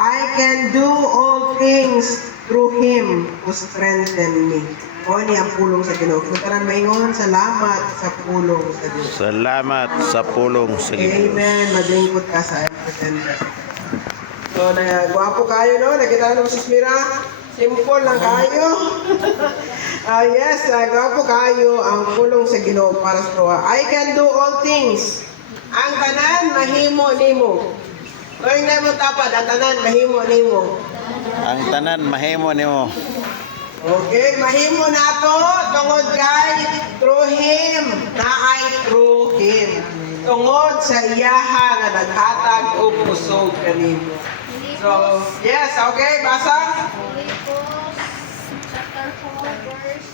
I can do all things through Him who strengthen me. O ni ang pulong sa Ginoo. Kung tanan maingon, salamat sa pulong sa Ginoo. Salamat sa pulong sa Ginoo. Amen. Maglingkod ka sa presensya. So, gwapo kayo, no? Nakita naman sa Mira. Simple lang kayo. Yes, gwapo kayo ang pulong sa Ginoo para sa tuwa. I can do all things. Ang tanan, mahimo nimo. Kung na mo tapad, ang tanan, mahimo nimo. Ang tanan mahimo nimo. Okay, mahimo nato tungod kay through Him, naay through Him. Tungod sa iyaha nga naghatag og kusog kanimo. So, yes, okay, basa. Filipos chapter 4 verse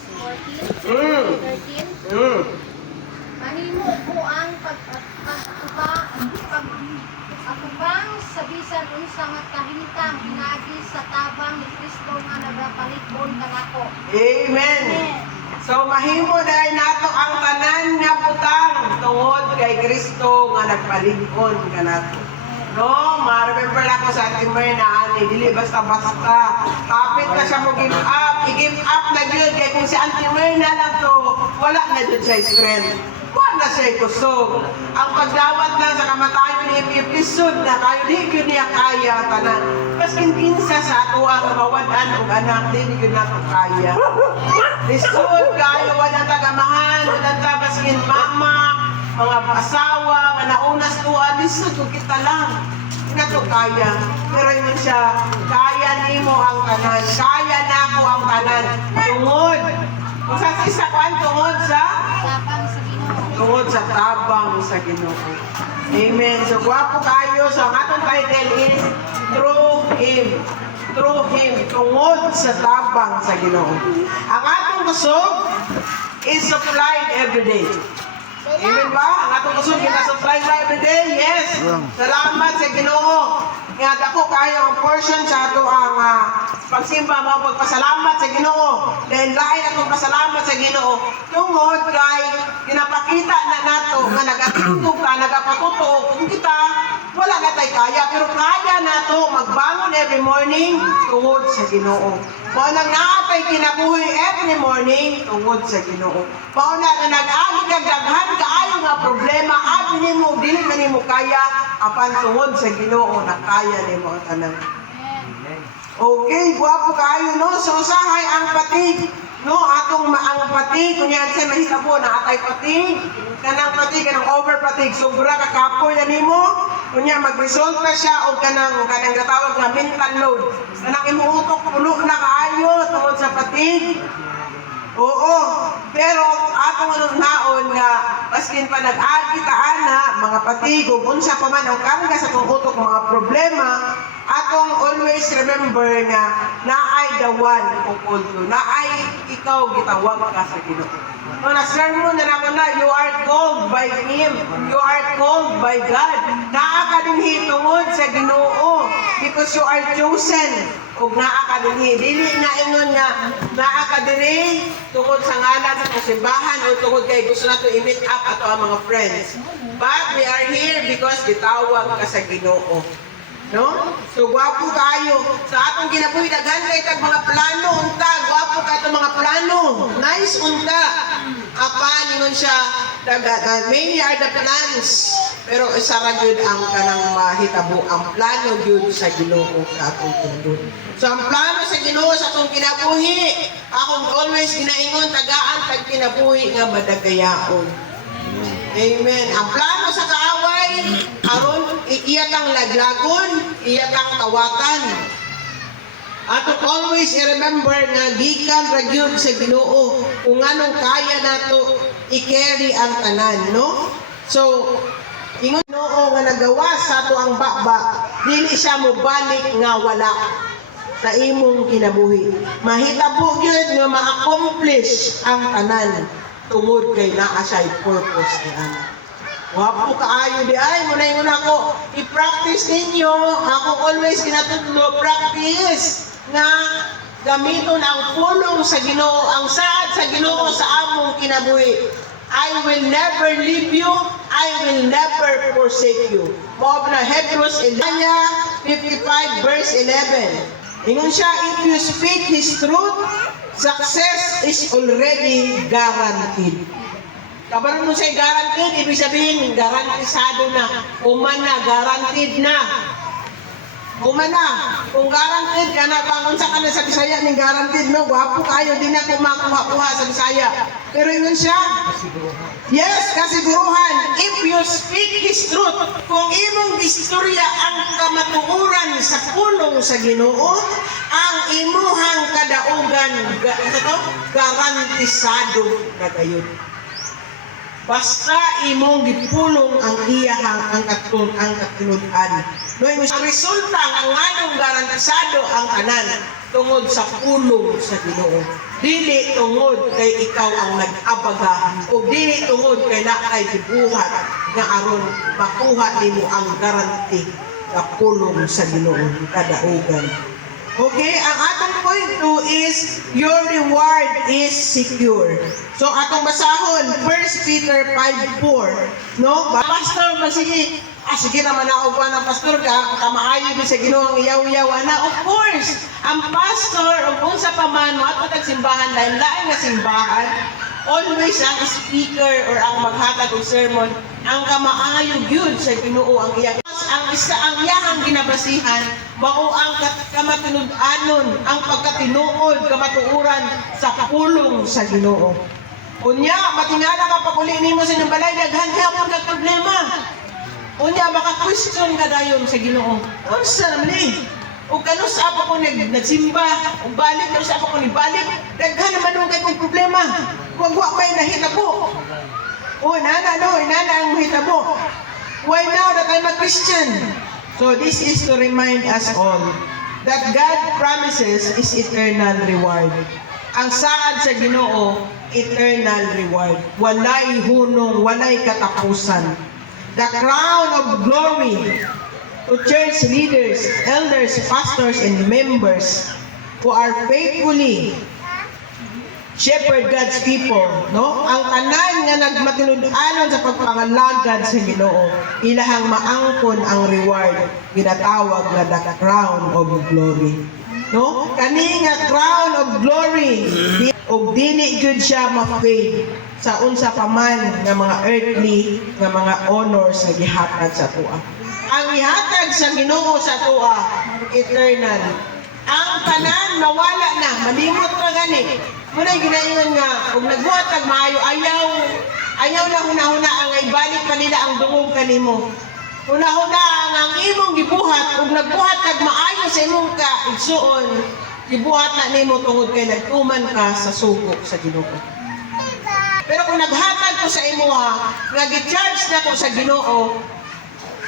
13. Mahimo po ang pagkubang sa bisan unsa nga kahintang pinaagi sa tabang ni Kristo nga nagapalig-on kanako. Amen. So mahimo dahil nato ang tanan nga butang tungod kay Kristo nga nagpalig-on kanato. No, ma-remember lang ko sa Ate Myrna, ani, dili basta-basta. Kapit na siya mo give up, i-give up na yun. Kaya kung si Ate Myrna lang to, wala na dyan siya strength. Wala na siya kusog. Ang pagdawat lang sa kamatayon ni episode na kayo, di yun niya kaya tanan. Maskin kinsa sa ato ang mawadan o anak, di yun na ito kaya. Lisod kayo, walang tagamahan, walang tabaskin mama, mga asawa, nga naunas tuwa, lisod ko kita lang. Hindi na ito kaya. Pero yun siya, kaya nimo ang tanan, kaya na ako ang tanan. Tungod. Kung sa isa ko ang tungod sa? Tabang sa Ginoo. Tungod sa tabang sa Ginoo. Amen. So, gwapo kayo. So, ang atong title is Through Him. Through Him. Tungod sa tabang sa Ginoo. Ang atong kusog is supplied every day. Amen ba? Ang atong kusog kita-supply ba every day? Yes. Salamat sa Ginoo. Nga dako kayo ang portion sa ato ang pagsimba mo pagpasalamat sa Ginoo. Dahil lain atong pasalamat sa Ginoo. Tungod kay ginapakita na nato nga nagatutog ka, nagapatutok kung kita wala na tayo kaya, pero kaya nato magbangon every morning tungod sa Ginoo. Mao nang naatay kinabuhi every morning tungod sa Ginoo. Mao na nag-agi kag daghan kaayo nga problema abi nimo dili man nimo kaya apan tungod sa Ginoo na kaya nimo ang tanan. Okay, guwapo kayo no. So usahay ang patig. No, atong ang patig kunya sa mahitabo na atay patig. Kanang patig kanang over patig sobra ka kapoy na nimo. Kunya mag-result na siya og kanang gatawag nga mental load. Kanang imuutok puno na kaayo tungod sa patig. Oo, pero atong naon nga baskin pa nag-agi ta ana mga patig ug unsa pa man ang karga sa tong utok mga problema, atong always remember nga naay the one kung kulto, naay ikaw gitawag ka sa Ginoo. No, na-sermon na nako na, you are called by Him, you are called by God. Naa ka dinhi tungod sa Ginoo because you are chosen. Ug naa ka dinhi, dili na ingon nga naa ka dinhi tungod sa ngalan sa simbahan o tungod kay gusto nato i-meet up ato ang mga friends. But we are here because gitawag ka sa Ginoo. No? So gwapo kayo. Sa atong kinabuhi daghan kay kag mga plano unta, gwapo ka itong mga plano. Nice unta. Apa ningon siya, many are the plans. Pero isa ra gyud ang kanang mahitabo ang plano gyud sa Ginoo sa atong kinabuhi. So ang plano sa Ginoo sa atong kinabuhi, akong always ginaingon tagaan tag kinabuhi nga madagayaon. Amen. Ang plano sa kaaway, aron iya kang laglagon, iya kang tawatan. Ato always i-remember nga gikan ra gyud sa Ginoo kung anong kaya nato i-carry ang tanan, no? So, ingon Ginoo nga nagawa sa ato ang bakba, dili siya mo balik nga wala sa imong kinabuhi. Mahitabo gyud nga ma-accomplish ang tanan tungod kay naa siya purpose niya. Wapo kaayo di ay muna ingon ako i-practice ninyo. Ako always ginatudlo practice nga gamiton ang pulong sa Ginoo, ang saad sa Ginoo sa among kinabuhi. I will never leave you, I will never forsake you. Moab na Hebrews, Isaiah 55 verse 11. Ingon siya, if you speak His truth, success is already guaranteed. Kabaron mo siya guaranteed, ibig sabihin, garantisado na. Uman na, guaranteed na. Uman na. Kung guaranteed ka na, pangunsa ka na sa Bisaya, ni guaranteed no, gwapo kayo, di na kumakuha-kuha sa Bisaya. Pero yun siya, yes, kasiguruhan, if you speak His truth, kung imong istorya ang kamatuuran sa pulong sa Ginoo, ang imuhang kadaugan, garantisado na kayo. Basta imong gipulong ang iyahang ang katulunan. No, ang resulta ang nganong garantisado ang tanan tungod sa pulong sa Ginoo. Dili tungod kay ikaw ang nag-abaga o dili tungod kay nakay gibuhat nga aron makuha nimo ang garanti sa pulong sa Ginoo kadaugan. Okay, ang atong point 2 is your reward is secure. So atong basahon 1 Peter 5:4, no? Pastor, sige, sige naman ako pa ng pastor ka maayo sa Ginoo ang iyaw-iyaw na. Of course, ang pastor ug unsa pa man matutag simbahan lain-lain nga simbahan, always ang speaker or ang maghatag og sermon ang kamaayo gyud sa Ginoo ang iyang ang iyahang ginabasihan mao ang kamatunud-anon ang pagkatinuod kamatuoran sa pulong sa Ginoo. Unya matingala ka paguli nimo sa inyong balay daghan gyapon kag problema. Unya maka-question ka dayon sa Ginoo. Unsa naman ni? O kano sa apa ko nagsimba, o balik kano sa apa ko ni balik, daghan naman kay kong problema. Wa may nahitabo. O nana ang hitabo. Why now that I'm a Christian? So this is to remind us all that God promises is eternal reward. Ang saad sa Ginoo, eternal reward. Walay hunong, walay katapusan. The crown of glory to church leaders, elders, pastors, and members who are faithfully shepherd God's people, no? Ang tanan nga nagmatinud-anon sa pagpangalagad sa Ginoo, ilahang maangkon ang reward, ginatawag nga the crown of glory. No? Kani nga crown of glory, og dili gyud siya ma-fade sa unsa pa man nga mga earthly nga mga honors nga gihatag sa tuwa. Ang ihatag sa Ginoo sa tuwa, eternal. Ang tanan mawala na, malimot ra gani. Muna ginaingon nga, kung nagbuhat kag maayo, ayaw na huna-huna ang ibalik pa nila ang dungog kanimo. Huna-huna ang imong gibuhat, kung nagbuhat kag maayo sa imong kaigsuon, gibuhat na nimo tungod kay nagtuman ka sa sugo sa Ginoo. Pero kung naghatag ko sa imuha, nga gi-charge na ko sa Ginoo,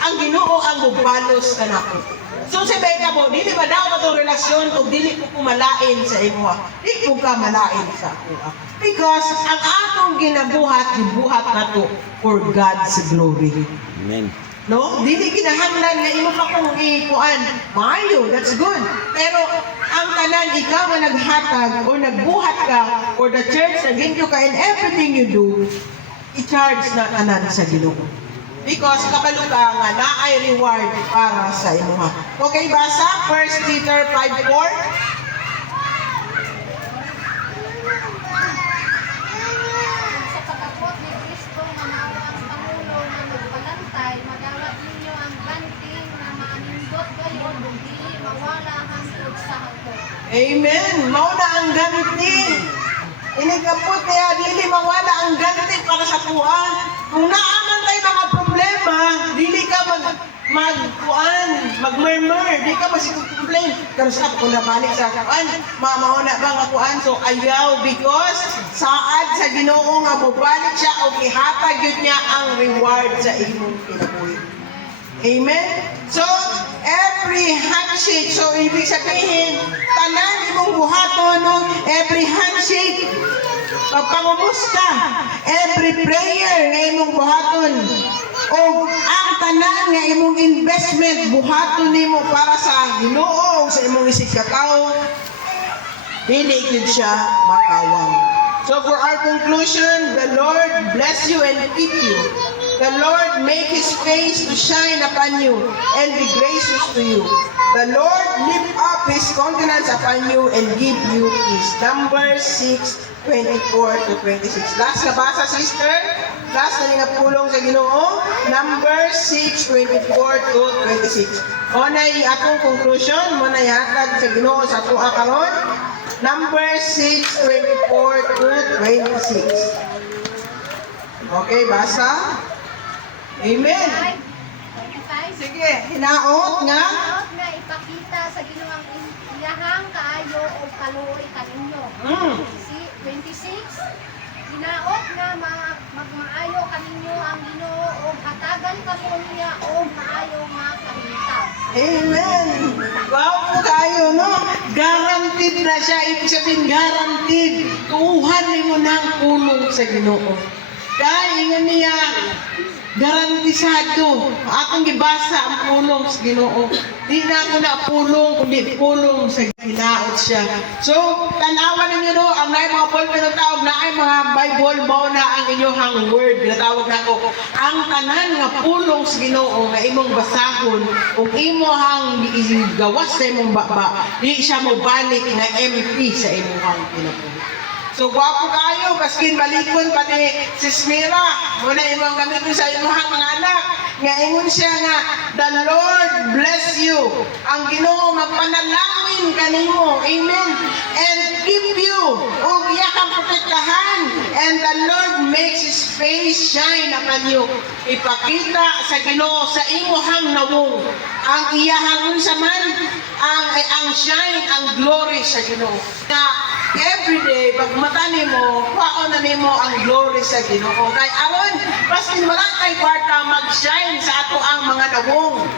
ang Ginoo ang mubalos kanako. So si Beka mo, dili ba daw itong relasyon o dili ko kumalain sa imo? Di ko ka malain sa ako. Because ang atong ginabuhat, gibuhat na to for God's glory. Amen. No? Dili kinahanglan nga imo pa kong ikuan. Maayo, that's good. Pero ang tanan, ikaw nga naghatag o nagbuhat ka for the church, naging ka in everything you do, i-charge na tanan sa Ginoo. Because kabalo ka nga na ay reward para sa imuha. Okay, basa 1 Peter 5:4. Sa pag-abot ni Kristo nga mao ang Pangulo nga nagbalantay, madawat ninyo ang banting na maanindot kayo ug dili mawala hangtod sa hapon. Amen. Mao na ang ganti. Inigapot kaya dili mawala ang ganti para sa tuwa. Kung naaman tayo mga problema, dili ka mag-murmur, di ka masig-complain. Pero sa kung nabalik sa kuan, mamahuna ba nga kuan? So ayaw because saad sa Ginoo nga mobalik siya o ihatag yun niya ang reward sa imong kinabuhi. Amen? So, every handshake, so ibig sabihin, tanan imong buhaton, no? Every handshake, pagpangumusta, every prayer nga imong buhaton, o ang tanan nga imong investment, buhaton nimo para sa Ginoo, sa imong isig katao, dili gyud siya makawang. So for our conclusion, the Lord bless you and keep you. The Lord make His face to shine upon you and be gracious to you. The Lord lift up His countenance upon you and give you peace. Numbers 6:24-26. Last na basa, sister? Last na nga pulong sa Ginoo. Numbers 6:24-26. Muna atong conclusion, muna ihatag sa Ginoo sa tuwa karon. Numbers 6:24-26. Okay, basa. Amen. 25. Sige, hinaot nga. Daot nga ipakita sa Ginoo ang iyahang kaayo o kaluoy kaninyo. Si 26. Hinaot nga magmaayo kaninyo ang Ginoo o hatagan kamo niya o maayo nga kahintaw. Amen. Wow po kayo, no? Guaranteed na siya. Ibig sabihin, guaranteed. Kuhan mo ng pulong sa Ginoo. Dahil nga niya, garantisado. Akong gibasa ang pulong sa Ginoo. Di na ako na pulong, kundi pulong sa ginaot siya. So, tanawan ninyo no, ang naay mga Paul pinatawag na ay mga Bible mo na ang inyong word. Pinatawag na ako. Ang tanan nga pulong sa Ginoo nga imong basahon, kung imo hang gawas sa imong baba, di siya mo balik nga empty sa imong kinabuhi. So, gwapo kayo, baskin balikon pa ni Sis Mira. Muna imong gamitin sa imong mga anak. Nga ingon siya nga, the Lord bless you. Ang Ginoo magpanalangin kanimo. Amen. And keep you. O iya kang protektahan. And the Lord makes His face shine upon you. Ipakita sa Ginoo sa imuhang nawong. Ang iyahang unsa man, ang shine, ang glory sa Ginoo. Na everyday, pag mata nimo, kwaon na nimo ang glory sa Ginoo. Kay aron, baskin wala kay kwarta mag-shine sa ato ang mga nawong.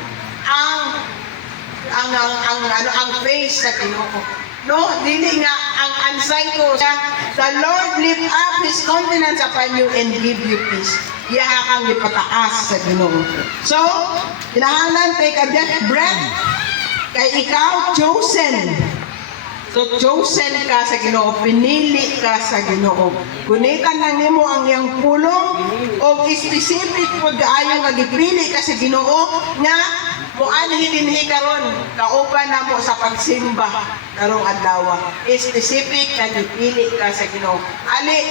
Ang face sa Ginoo. No, dili nga ang ansay ko siya. The Lord lift up His countenance upon you and give you peace. Iya kang ipataas sa Ginoo. So, kinahanglan take a deep breath. Kay ikaw chosen. So, chosen ka sa Ginoo, pinili ka sa Ginoo. Gunitan lang nimo ang iyang pulong o specific pud kaayo nga gipili ka sa Ginoo nga muanhin karon kauban namo sa pagsimba karong adlaw. Specific nga gipili ka sa Ginoo. Ali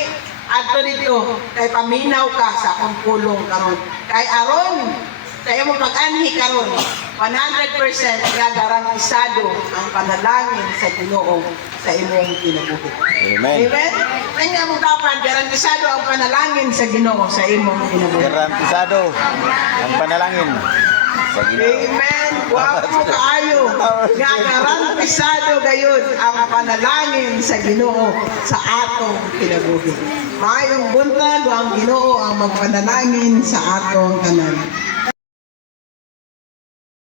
adto dito kay paminaw ka sa akong pulong karon. Kay aron kaya mo pag-anhi karon 100% nga garantisado ang panalangin sa Ginoo sa imong kinabuhi. Amen. Amen? Kanya mo dapat garantisado ang panalangin sa Ginoo sa imong kinabuhi. Garantisado ang panalangin sa Ginoo. Amen. Wapo kaayo nga garantisado gayud ang panalangin sa Ginoo sa atong kinabuhi. Maayong buntag ang Ginoo ang magpanalangin sa atong tanan.